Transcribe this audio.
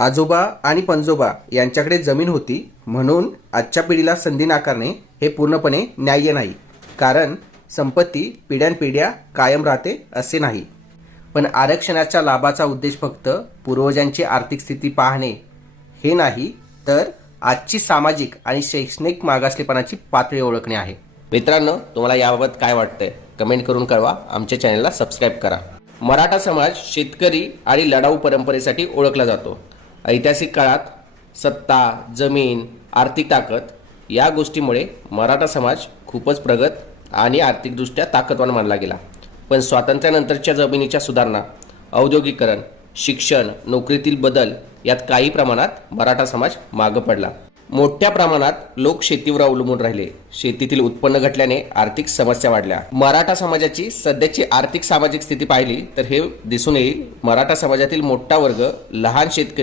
आजोबा आणि पणजोबा यांच्याकडे जमीन होती म्हणून आजच्या पिढीला संधी नाकारणे हे पूर्णपणे न्याय्य नाही. कारण संपत्ती पिढ्यानपिढ्या कायम राहते असे नाही. पण आरक्षणाच्या लाभाचा उद्देश फक्त पूर्वजांची आर्थिक स्थिती पाहणे हे नाही, तर आजची सामाजिक आणि शैक्षणिक मागासलेपणाची पातळी ओळखणे आहे. मित्रांनो, तुम्हाला याबाबत काय वाटतंय कमेंट करून कळवा. आमच्या चॅनलला सबस्क्राईब करा. मराठा समाज शेतकरी आणि लढाऊ परंपरेसाठी ओळखला जातो. ऐतिहासिक काळात सत्ता, जमीन, आर्थिक ताकद या गोष्टीमुळे मराठा समाज खूपच प्रगत आणि आर्थिकदृष्ट्या ताकदवान मानला गेला. पण स्वातंत्र्यानंतरच्या जमिनीच्या सुधारणा, औद्योगिकरण, शिक्षण, नोकरीतील बदल यात काही प्रमाणात मराठा समाज मागं पडला. मोठ्या प्रमाणात लोक शेतीवर अवलंबून राहिले. शेतीतील उत्पन्न घटल्याने आर्थिक समस्या वाढल्या. मराठा समाजाची सध्याची आर्थिक सामाजिक स्थिती पाहिली तर हे दिसून येईल. मराठा समाजातील मोठा वर्ग लहान शेतकरी